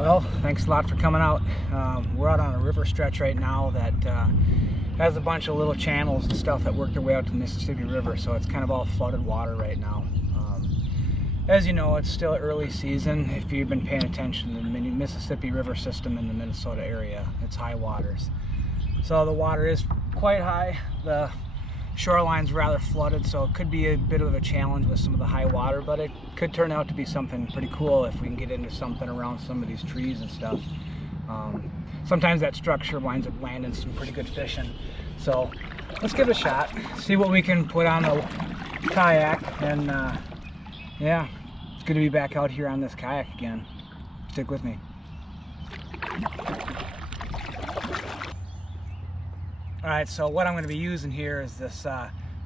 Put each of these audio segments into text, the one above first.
Well, thanks a lot for coming out. We're out on a river stretch right now that has a bunch of little channels and stuff that work their way out to the Mississippi River, so it's kind of all flooded water right now. As you know, it's still early season. If you've been paying attention to the Mississippi River system in the Minnesota area, it's high waters. So the water is quite high. The shoreline's rather flooded, so it could be a bit of a challenge with some of the high water, but it could turn out to be something pretty cool if we can get into something around some of these trees and stuff. Sometimes that structure winds up landing some pretty good fishing. So let's give it a shot, see what we can put on the kayak, and yeah, it's good to be back out here on this kayak again. Stick with me. Alright, so what I'm going to be using here is this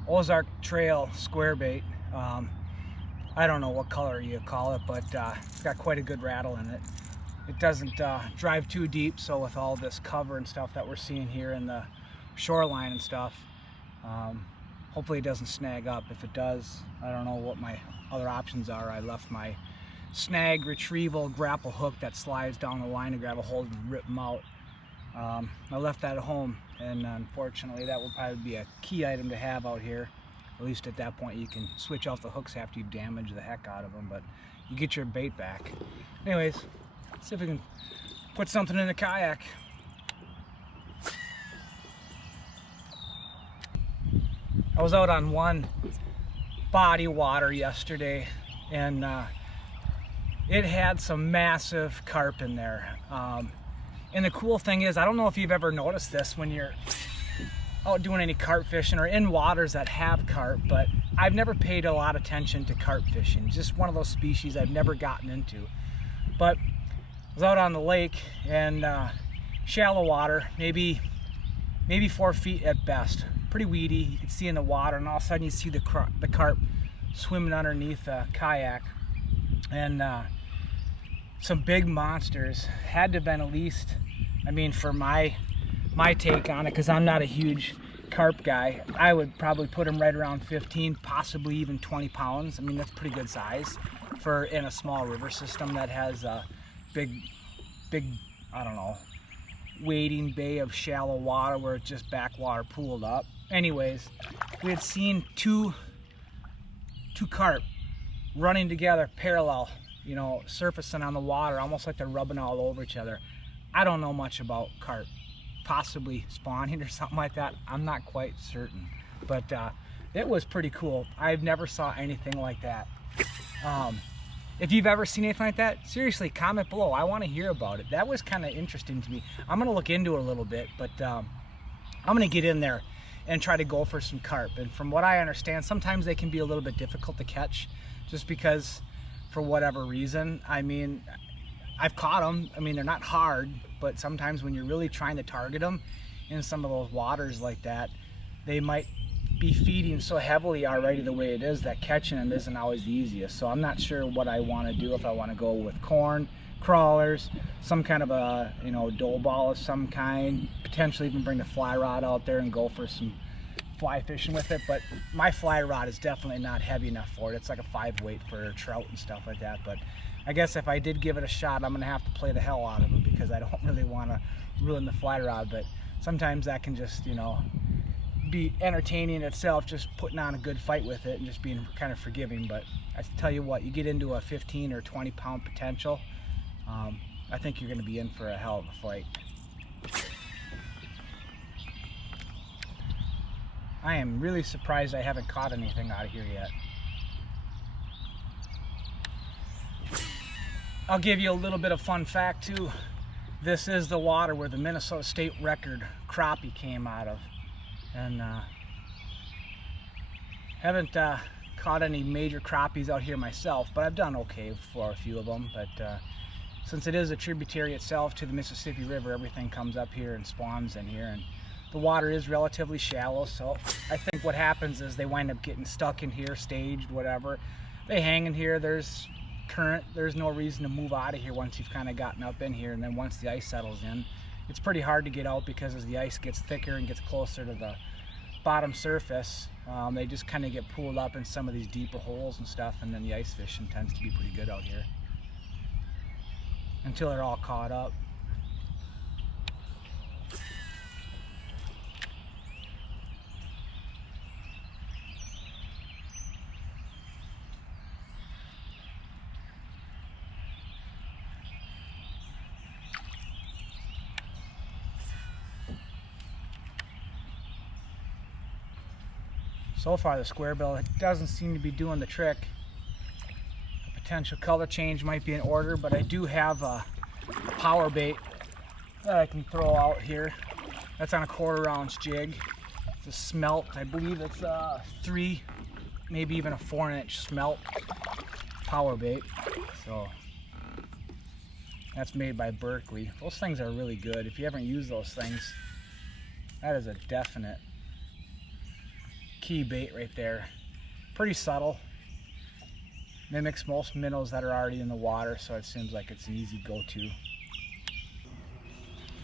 Ozark Trail square bait. I don't know what color you call it, but it's got quite a good rattle in it. It doesn't drive too deep, so with all this cover and stuff that we're seeing here in the shoreline and stuff, hopefully it doesn't snag up. If it does, I don't know what my other options are. I left my snag retrieval grapple hook that slides down the line to grab a hold and rip them out. I left that at home, and unfortunately that will probably be a key item to have out here. At least at that point you can switch off the hooks after you damage the heck out of them, but you get your bait back. Anyways, let's see if we can put something in the kayak. I was out on one body water yesterday, and it had some massive carp in there. And the cool thing is, I don't know if you've ever noticed this when you're out doing any carp fishing or in waters that have carp, but I've never paid a lot of attention to carp fishing. Just one of those species I've never gotten into. But I was out on the lake, and shallow water, maybe 4 feet at best. Pretty weedy, you can see in the water, and all of a sudden you see the carp swimming underneath a kayak. And some big monsters. Had to have been at least, I mean, for my take on it, because I'm not a huge carp guy, I would probably put them right around 15, possibly even 20 pounds. I mean, that's pretty good size for in a small river system that has a big, I don't know, wading bay of shallow water where it's just backwater pooled up. Anyways, we had seen two carp running together parallel, you know, surfacing on the water, almost like they're rubbing all over each other. I don't know much about carp, possibly spawning or something like that. I'm not quite certain, but it was pretty cool. I've never saw anything like that. If you've ever seen anything like that, seriously, comment below. I want to hear about it. That was kind of interesting to me. I'm going to look into it a little bit, but I'm going to get in there and try to go for some carp. And from what I understand, sometimes they can be a little bit difficult to catch, just because, for whatever reason. I mean, I've caught them. I mean, they're not hard, but sometimes when you're really trying to target them in some of those waters like that, they might be feeding so heavily already the way it is that catching them isn't always the easiest. So I'm not sure what I want to do, if I want to go with corn, crawlers, some kind of a, you know, dough ball of some kind, potentially even bring the fly rod out there and go for some fly fishing with it. But my fly rod is definitely not heavy enough for it. It's like a 5 weight for trout and stuff like that. But I guess if I did give it a shot, I'm gonna have to play the hell out of it, because I don't really want to ruin the fly rod. But sometimes that can just, you know, be entertaining itself, just putting on a good fight with it and just being kind of forgiving. But I tell you what, you get into a 15 or 20 pound potential, I think you're going to be in for a hell of a fight. I am really surprised I haven't caught anything out of here yet. I'll give you a little bit of fun fact too. This is the water where the Minnesota State record crappie came out of. And haven't caught any major crappies out here myself, but I've done okay for a few of them. But since it is a tributary itself to the Mississippi River, everything comes up here and spawns in here, and the water is relatively shallow. So I think what happens is they wind up getting stuck in here, staged, whatever. They hang in here, there's current, there's no reason to move out of here once you've kind of gotten up in here. And then once the ice settles in, it's pretty hard to get out, because as the ice gets thicker and gets closer to the bottom surface, they just kind of get pooled up in some of these deeper holes and stuff, and then the ice fishing tends to be pretty good out here. until they're all caught up. So far the square bill, it doesn't seem to be doing the trick. A potential color change might be in order, but I do have a power bait that I can throw out here. That's on a 1/4 ounce jig. It's a smelt. I believe it's a 3, maybe even a 4-inch smelt power bait. So that's made by Berkley. Those things are really good. If you haven't used those things, that is a definite key bait right there. Pretty subtle. Mimics most minnows that are already in the water, so it seems like it's an easy go-to.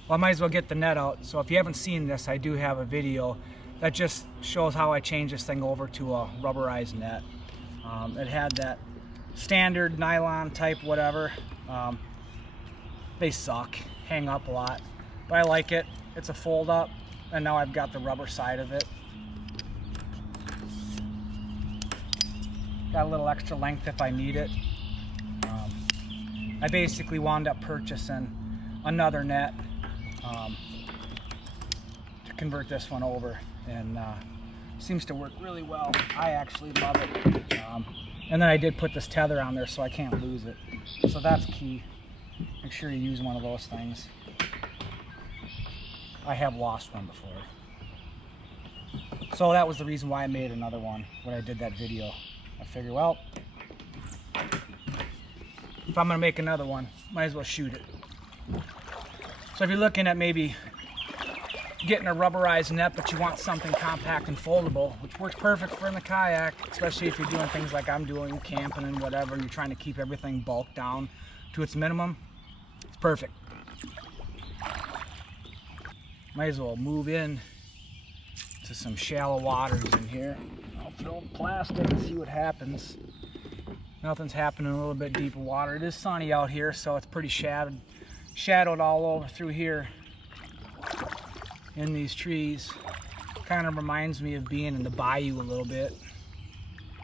Well, I might as well get the net out. So if you haven't seen this, I do have a video that just shows how I changed this thing over to a rubberized net. It had that standard nylon type whatever. They suck, hang up a lot, but I like it. It's a fold up, and now I've got the rubber side of it. Got a little extra length if I need it. I basically wound up purchasing another net to convert this one over, and seems to work really well. I actually love it. And then I did put this tether on there so I can't lose it. So that's key. Make sure you use one of those things. I have lost one before. So that was the reason why I made another one when I did that video. I figured, well, if I'm gonna make another one, might as well shoot it. So if you're looking at maybe getting a rubberized net, but you want something compact and foldable, which works perfect for in the kayak, especially if you're doing things like I'm doing, camping and whatever, and you're trying to keep everything bulked down to its minimum, it's perfect. Might as well move in to some shallow waters in here. I'll throw plastic and see what happens. Nothing's happening in a little bit deeper water. It is sunny out here, so it's pretty shadowed all over through here in these trees. Kind of reminds me of being in the bayou a little bit.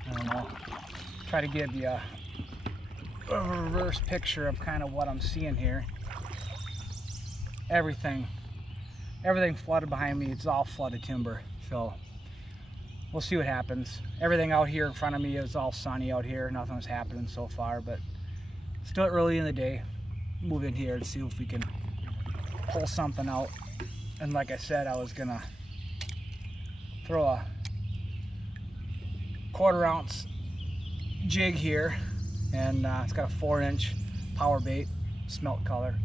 I don't know. Try to give you a reverse picture of kind of what I'm seeing here. Everything flooded behind me. It's all flooded timber, so we'll see what happens. Everything out here in front of me is all sunny out here. Nothing's happening so far, but still early in the day. Move in here and see if we can pull something out. And like I said, I was gonna throw a 1/4 ounce jig here, and it's got a 4-inch power bait, smelt color.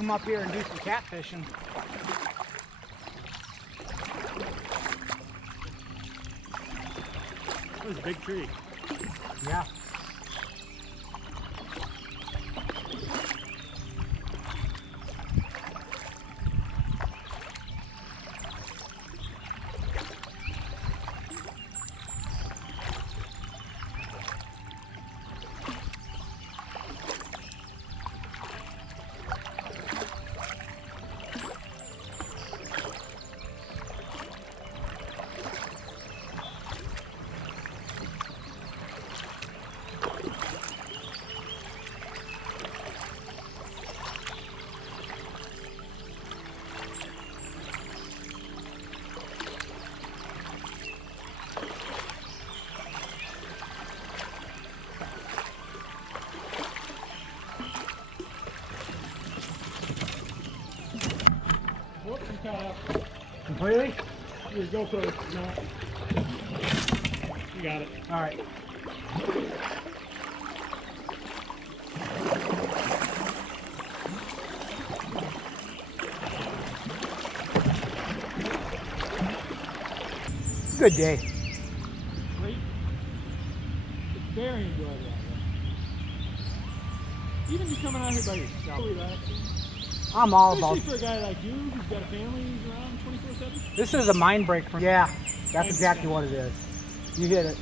come up here and do some catfishing. That was a big tree. Yeah. Whoops, I'm caught up. Completely? Your GoPro. No. You got it. All right. Good day. Great. It's very enjoyable out there. Even just coming out here by yourself. Relaxing. I'm all about. Especially for a guy like you who's got a family who's around 24/7. This is a mind break for me. Yeah, that's exactly what it is. You hit it.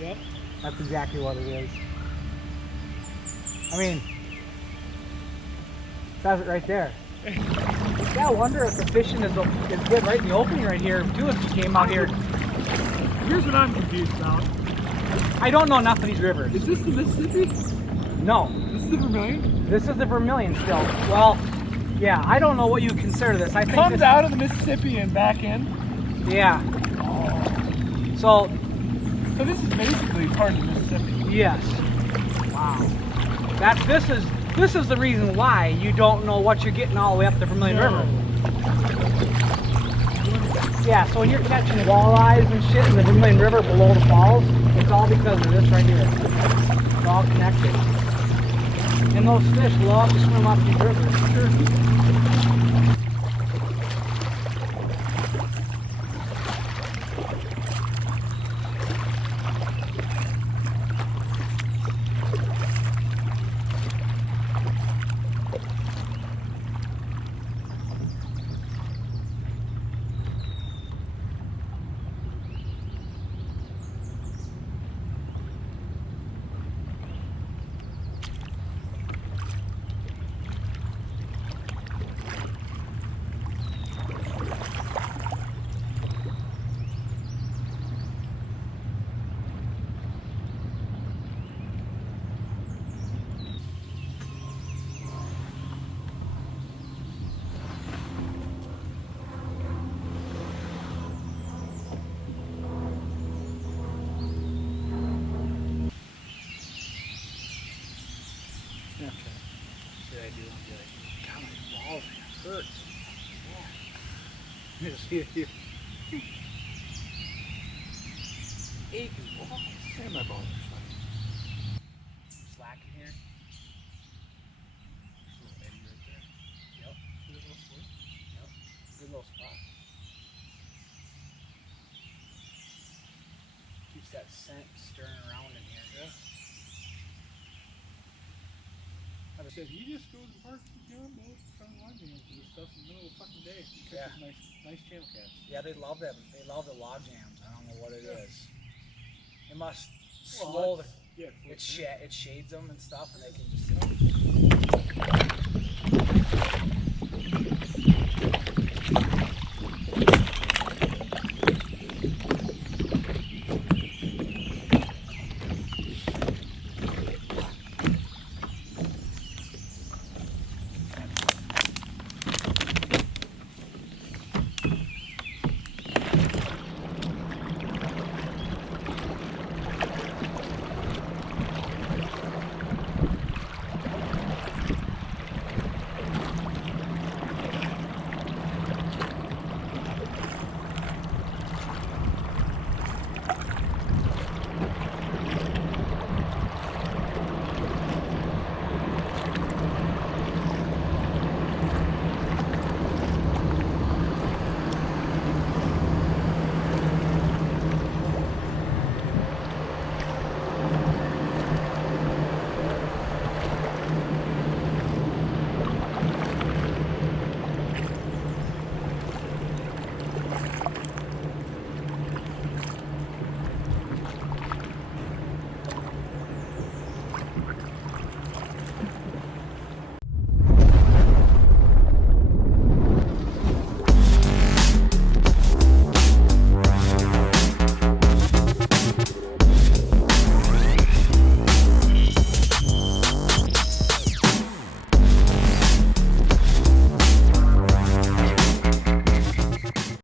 Yep. That's exactly what it is. I mean, says it right there. Yeah, I wonder if the fishing is good right in the opening right here too. If you came out here. Here's what I'm confused about. I don't know enough of these rivers. Is this the Mississippi? No. This is the Vermilion? This is the Vermilion still. Well, yeah, I don't know what you consider this. I think Comes this, out of the Mississippi and back in. Yeah. Oh. So this is basically part of the Mississippi. yes. Wow. This is the reason why you don't know what you're getting all the way up the Vermilion River. Yeah, so when you're catching walleyes and shit in the Vermilion River below the falls, it's all because of this right here. It's all connected. And those fish love to swim up these rivers. Sure. Should I do? I'll be like, God, my balls hurts. Yeah. Aching balls. And my balls are fine. Slack in here. There's a little eddy right there. Yep. See that little swing? Yep. Good little spot. Keeps that scent stirring around in here. Yeah. I said, he just goes to park and doing those front line jams and this stuff in the middle of the fucking day. He catches nice channel casts. Yeah, they love them. They love the log jams. I don't know what it is. It must Well, slow the. Yeah, It shades them and stuff, and they can just.